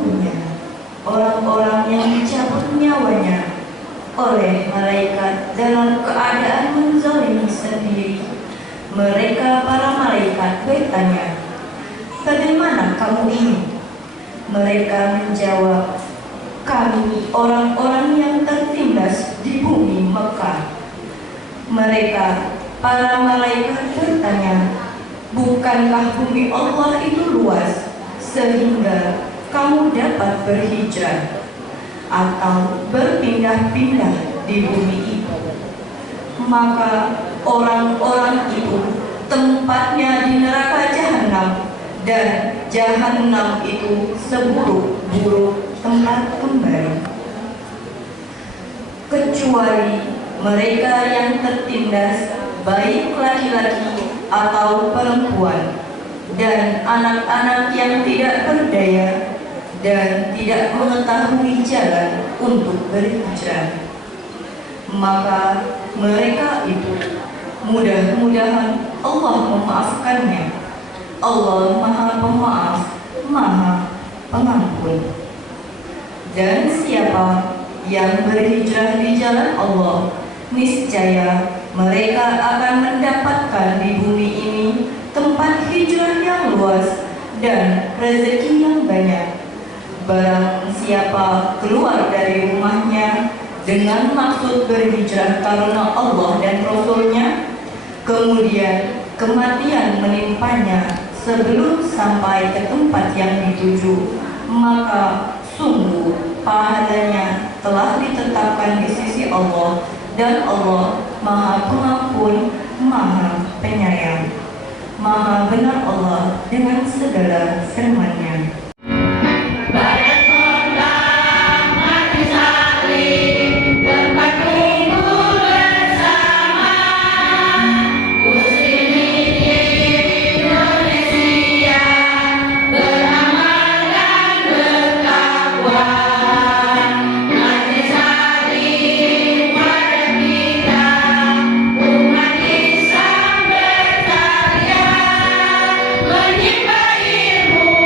sesungguhnya orang-orang yang dicabut nyawanya oleh malaikat dalam keadaan menzalimi sendiri, mereka para malaikat bertanya, "Bagaimana kamu ini?" Mereka menjawab, "Kami orang-orang yang tertindas di bumi Mekah." Mereka para malaikat bertanya, "Bukankah bumi Allah itu luas sehingga kamu dapat berhijrah atau berpindah-pindah di bumi itu?" Maka orang-orang itu tempatnya di neraka Jahanam, dan Jahanam itu seburuk-buruk tempat kembali. Kecuali mereka yang tertindas, baik laki-laki atau perempuan, dan anak-anak yang tidak berdaya dan tidak mengetahui jalan untuk berhijrah, maka mereka itu mudah-mudahan Allah memaafkannya. Allah Maha Pemaaf, Maha Pengampun. Dan siapa yang berhijrah di jalan Allah, niscaya mereka akan mendapatkan di bumi ini tempat hijrah yang luas dan rezeki yang banyak. Barang siapa keluar dari rumahnya dengan maksud berhijrah karena Allah dan Rasul-Nya, kemudian kematian menimpanya sebelum sampai ke tempat yang dituju, maka sungguh pahalanya telah ditetapkan di sisi Allah, dan Allah Maha Pengampun, Maha Penyayang. Maha benar Allah dengan segala firman-Nya. Menimba ilmu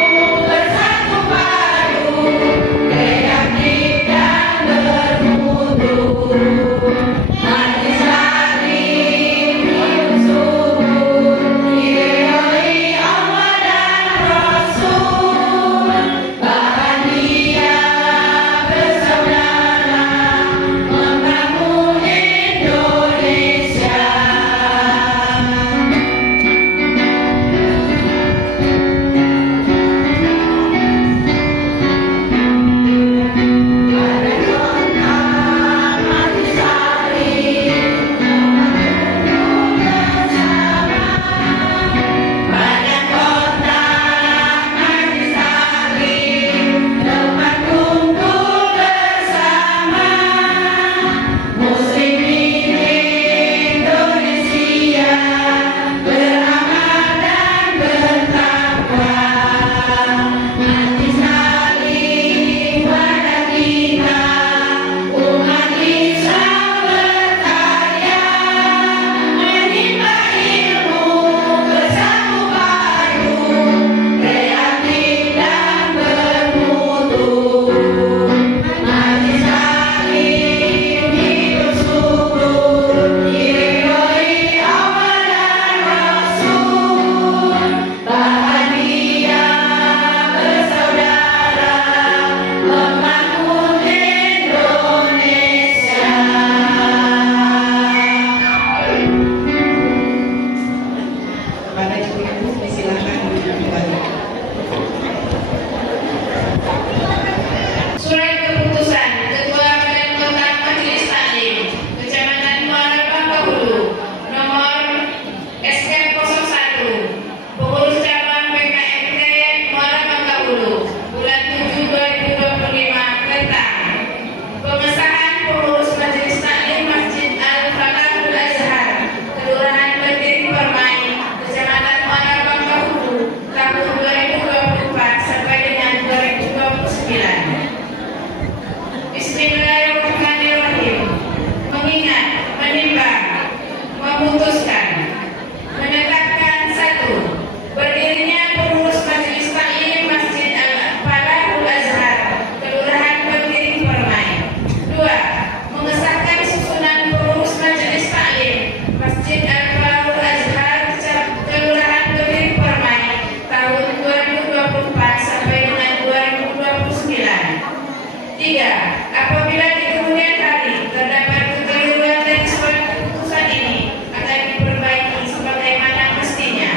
Tiga, apabila di kemudian hari terdapat kekeliruan dari surat keputusan ini akan diperbaiki sebagaimana mestinya.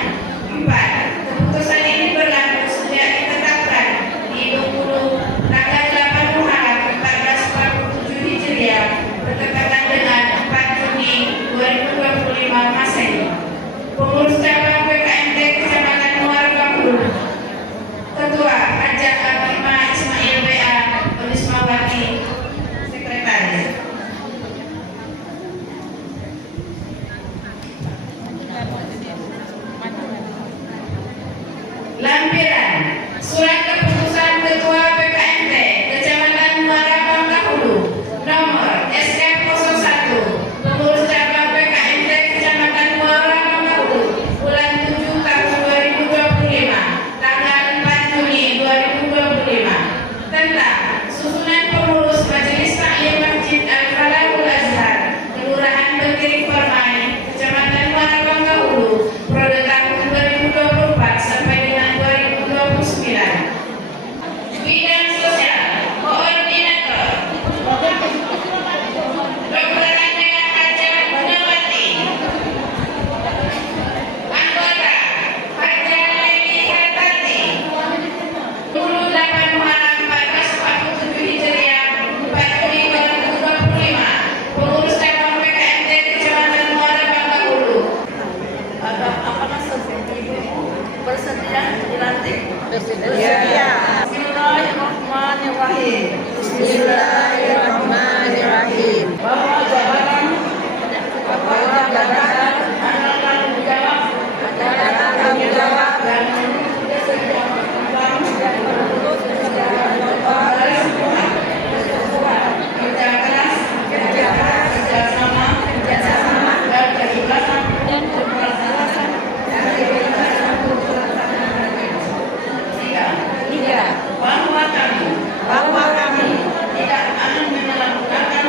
Empat, keputusan ini berlaku sejak ditetapkan di tanggal 8 Muharram 1447 Hijriah bertepatan dengan 4 Juni 2025 Masehi. Pengurus cabang PKMT Kecamatan Muara Bangul, Ketua Hajah Abimah Ismail BA Onismawati, Sekretaris. Lampiran Surat Keputusan Ketua PKMT Kecamatan Muara Bangul nomor SF01 Pengurus cabang PKMT Kecamatan Muara Bangul bulan 7 tahun 2025 tanggal 4 Juni 2025 tentang susunan pengurus Majelis Taklim Masjid Al-Falahul Azhar Kelurahan Bentiring Permai Kecamatan Muara Bangul periode tahun 2024 sampai dengan 2029. Bidang sosial koordinator Dr. Andrea Haja Gunawati. Anggota Haja Leni Hartati. 28 Muharram 1447 Hijriah 4 Juni 2025. Pengurus cabang PKMT Kecamatan Muara Bangul. Apakah Ibu bersedia dilantik? Bersedia. Bismillahirrahmanirrahim. Bismillahirrahmanirrahim. Bahwa jabatan adalah tanggung jawab dan kerja keras, kerjasama, dan keikhlasan. Tiga. Bahwa kami tidak akan menyalahgunakan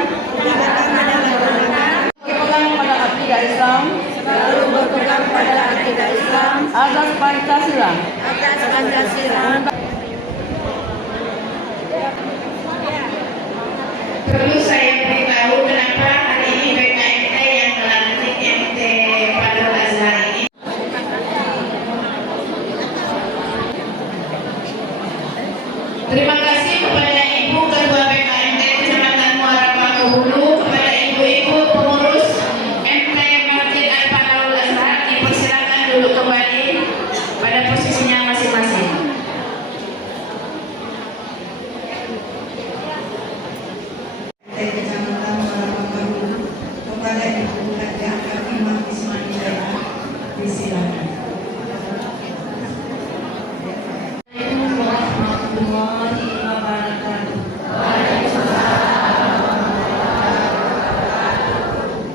berpegang pada akidah Islam, Selalu berpegang pada akidah Islam, azas Pancasila, atas Pancasila. Perlu saya beritahu kenapa hari ini PKMT yang melantik MT Falahul Azhar ini. Terima kasih kepada Ibu Ketua PKMT Kecamatan Muara Bangul, kepada ibu-ibu pengurus MT Masjid Al-Falahul Azhar, dipersilakan duduk kembali pada posisinya masing-masing. Kecamatan Muara Bangul kepada Ibu Hajah Abimah Ismail BA, disilakan. Assalamualaikum warahmatullahi wabarakatuh.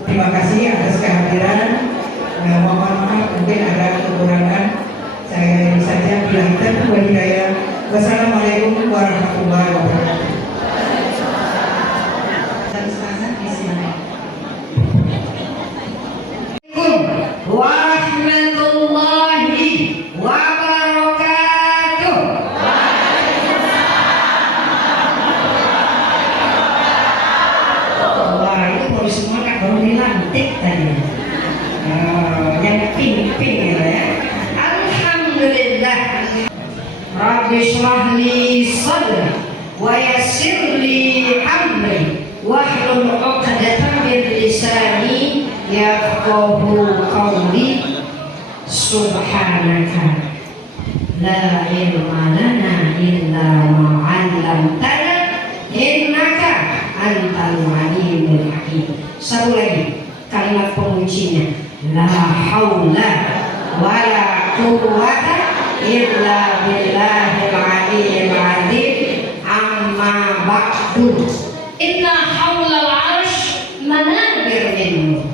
Terima kasih atas kehadiran. Mohon maaf mungkin ada kekurangan. Saya ini saja bila kita hidayah. Wassalamualaikum warahmatullahi wabarakatuh. Dan sekarang disilakan. Warahmatullahi wabarakatuh. Wah, itu baru semua kan baru dilantik tadi. Yang pink-pink gitu ya. Alhamdulillah. Rabbi shrah li sadri wa yassir li amri wahlul 'uqdatam min lisani yafqahu qawli. Subhanaka la ilma lana illa ma 'allamtana innaka antal alimul hakim. Satu lagi kalimat penguncinya, la haula wala quwwata illa billahil aliyyil azim. Amma ba'du, inna haulal arsh manabir minhu.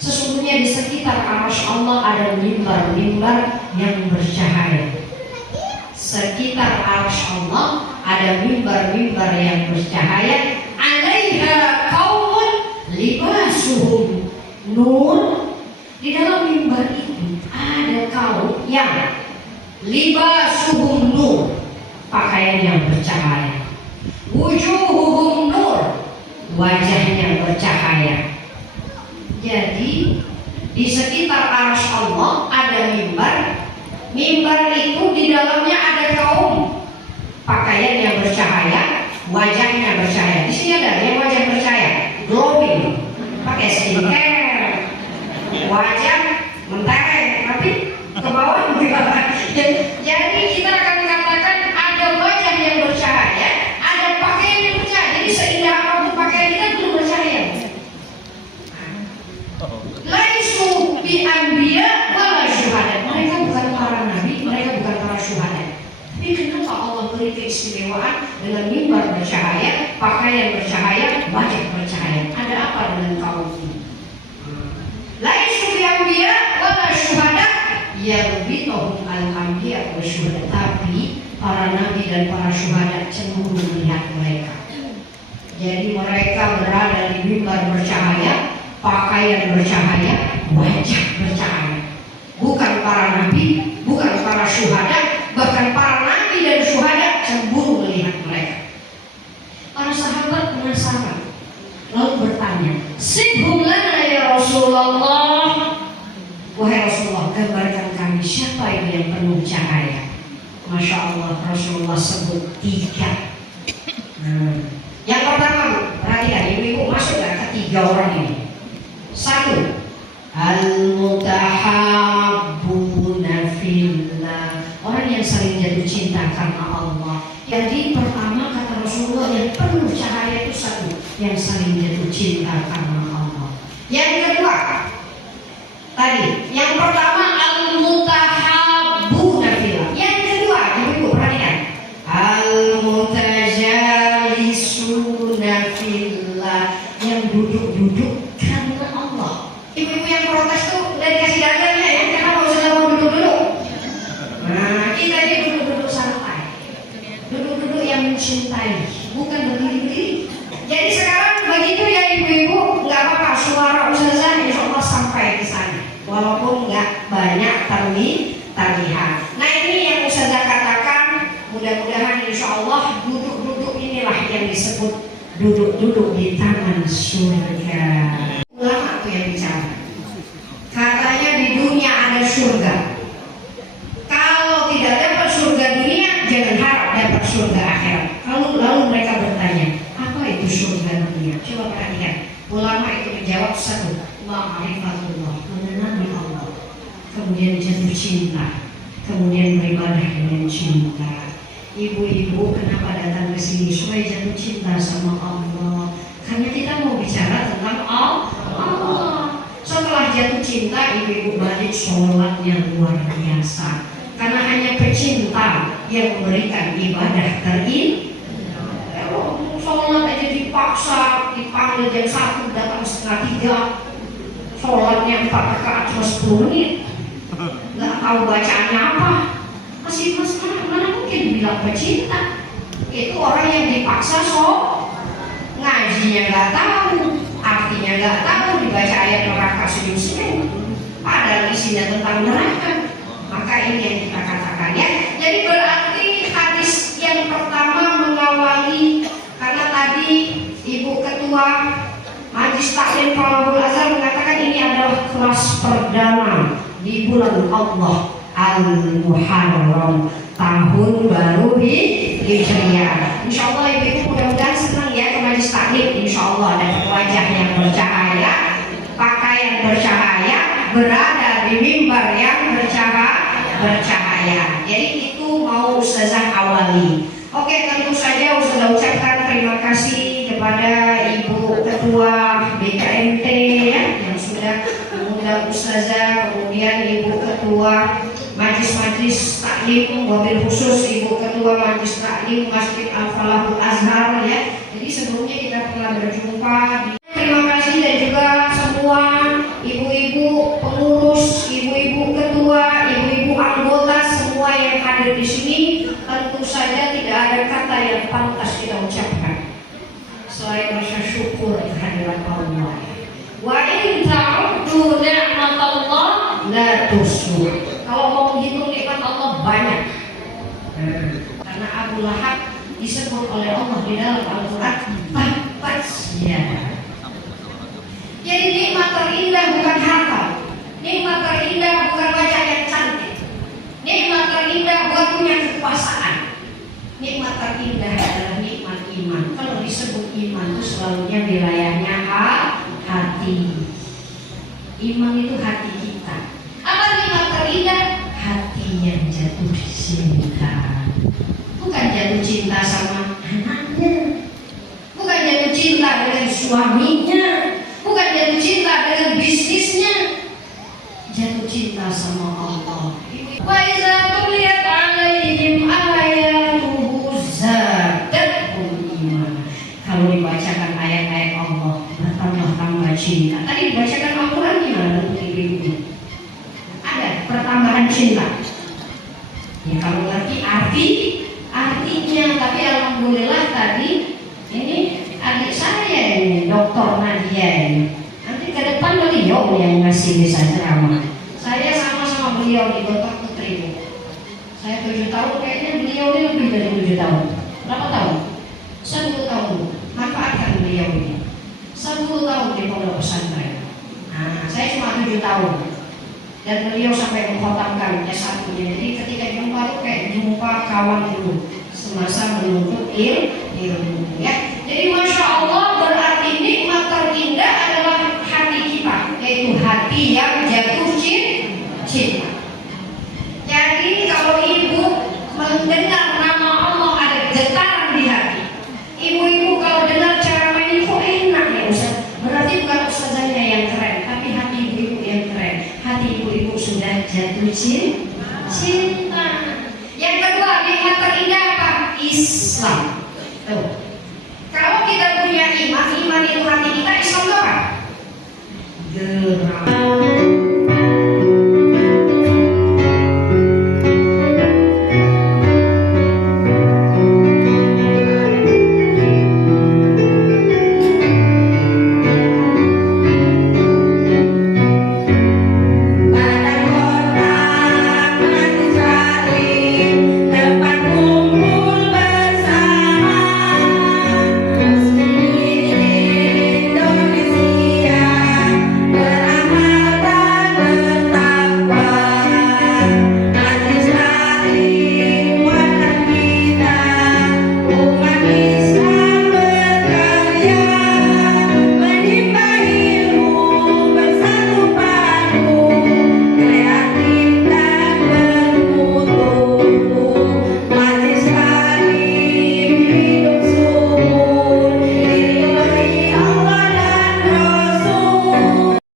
Sesungguhnya di sekitar arsy Allah ada mimbar-mimbar yang bercahaya. Sekitar arsy Allah ada mimbar-mimbar yang bercahaya. Alaiha qaumun libasuhum nur. Di dalam mimbar itu ada kaum yang libasuhum nur, pakaian yang bercahaya. Wujuhuhum wajahnya bercahaya. Jadi di sekitar arsy Allah ada mimbar. Mimbar itu di dalamnya ada kaum pakaiannya bercahaya, wajahnya bercahaya. Di sini ada yang wajah bercahaya, glowing, pakai skincare, wajah mentereng, tapi ke bawah enggak. Jadi kita akan katakan ada wajah yang bercahaya, ada pakaian yang bercahaya. Jadi seindah apapun pakaian kita belum bercahaya. Laisu bi anbiya wala syuhada. Mereka bukan para nabi, mereka bukan para syuhada. Tapi kenapa Allah beri keistimewaan dengan mimbar bercahaya, pakaian bercahaya, wajah bercahaya? Ada apa dengan kaum ini? Laisu bi anbiya wala syuhada, yarbituhum al-anbiya wa syuhada. Tapi para nabi dan para syuhada cemburu melihat mereka. Jadi mereka berada di mimbar bercahaya, pakaian bercahaya, wajah bercahaya. Bukan para nabi, bukan para syuhada, bahkan para nabi dan syuhada cemburu melihat mereka. Para sahabat penasaran, lalu bertanya, "Sifhum lana ya Rasulullah." Wahai Rasulullah, gambarkan kami siapa ini yang penuh cahaya. Masya Allah, Rasulullah sebut 3. Yang pertama, perhatikan, ibu-ibu masuk gak ke 3 orang ini? 1, al-mutahabbuna fillah, orang yang saling jatuh cinta karena Allah. Jadi pertama kata Rasulullah, yang penuh cahaya itu 1, yang saling jatuh cinta karena Allah. Yang kedua, tadi yang pertama al-mutahabbuna fillah. Yang kedua, ibu perhatikan, al-mutajalisuna fillah, yang duduk-duduk karena Allah. Ibu-ibu yang protes tuh udah dikasih dagangnya ya, kenapa usah mau duduk-duduk? Nah, kita ini duduk-duduk santai, duduk-duduk yang mencintai, bukan berdiri-berdiri. Jadi sekarang begitu ya ibu-ibu, nggak apa-apa suara ustazah insya Allah sampai di sana, walaupun nggak banyak terlihat. Nah ini yang ustazah katakan, mudah-mudahan insya Allah duduk-duduk inilah yang disebut duduk-duduk di taman surga. Ulama tuh yang bicara, katanya di dunia ada surga. Kalau tidak dapat surga dunia, jangan harap dapat surga akhirat. Lalu mereka bertanya, apa itu surga dunia? Coba perhatikan. Ulama itu menjawab 1, ma'rifatullah, mengenali Allah, kemudian jatuh cinta, kemudian beribadah dengan cinta. Ibu-ibu kenapa datang ke sini? Supaya jatuh cinta sama Allah. Hanya kita mau bicara tentang Allah. Setelah jatuh cinta, ibu-ibu balik sholat yang luar biasa. Karena hanya pecinta yang memberikan ibadah sholat aja dipaksa, dipanggil jam 1, datang setengah 3. Sholatnya 4 rakaat cuma 10 menit. Nggak tahu bacaannya apa. Masih mana mungkin bilang pecinta? Itu orang yang dipaksa ngajinya nggak tahu, artinya nggak tahu, dibaca ayat neraka senyum-senyum, padahal isinya tentang neraka. Maka ini yang kita katakan ya. Jadi berarti hadis yang pertama mengawali, karena tadi Ibu Ketua Majelis Taklim Falahul Azhar mengatakan ini adalah kelas perdana di bulan Allah Al-Muharram, tahun baru Hijriah. Insya Allah ibu-ibu mudah-mudahan senang ya ke Majelis Taklim. Insya Allah ada wajah yang bercahaya, pakaian bercahaya, berada di mimbar yang bercahaya. Jadi itu mau ustazah awali. Oke, tentu saja ustazah ucapkan terima kasih kepada Ibu Ketua BKMT ya, yang sudah mengundang ustazah, kemudian Ibu Ketua Majelis Taklim, wabil khusus Ibu Ketua Majelis Taklim Masjid Al-Falahul Azhar ya. Jadi sebelumnya kita pernah berjumpa. Terima kasih dan juga semua ibu-ibu pengurus, ibu-ibu ketua, ibu-ibu anggota semua yang hadir di sini. Tentu saja tidak ada kata yang pantas kita ucapkan selain rasa syukur kehadiran Allah. Wa in ta'uddu ni'matallah la tuhsuha. Kalau mau menghitung nikmat Allah banyak. Karena Abu Lahab disebut oleh Allah di dalam Al-Quran tabbat yada Jadi nikmat terindah bukan harta, nikmat terindah bukan wajah yang cantik, nikmat terindah bukan punya kekuasaan. Nikmat terindah adalah nikmat iman. Kalau disebut iman itu selalunya wilayahnya hati. Iman itu hati kita. Apa nikmat terindah? Hati yang jatuh cinta. Bukan jatuh cinta sama anaknya, bukan jatuh cinta dengan suaminya, bukan jatuh cinta dengan bisnisnya, jatuh cinta sama Allah. Wa iza tuliyat alaihim ayatuhu zadatuhum iman. Kalau dibacakan ayat-ayat Allah, bertambah-tambah cinta. Tadi dibacakan Al-Quran gimana ibu-ibu? Ada pertambahan cinta. Ya kalau ngerti artinya, tapi alhamdulillah tadi ini adik saya ini, Dr. Nadia ini. Nanti ke depan beliau yang ngasih bisa ceramah. Saya sama-sama beliau di Dr. Putri. Saya 7 tahun, kayaknya beliau ini lebih dari 7 tahun. Berapa tahun? 10 tahun. Manfaatkan beliau ini. 10 tahun di pondok pesantren. Nah, saya cuma 7 tahun. Dan beliau sampai mengkhotamkan S1-nya. Jadi ketika jumpa itu kayak jumpa kawan dulu semasa menuntut ilmu. Ya. Jadi masya Allah berarti nikmat terindah adalah hati kita, yaitu hati yang jatuh cinta. Jadi kalau ibu mendengar nama Allah ada getaran di hati. Ibu-ibu kalau dengar cara main kok enak ya Ustaz. Berarti bukan ustazahnya yang keren, tapi hati ibu-ibu yang keren. Hati ibu-ibu sudah jatuh cinta. Yang kedua, nikmat terindah apa? Islam. Tuh. Kalau kita punya iman itu hati kita, Islam itu apa? Gerak.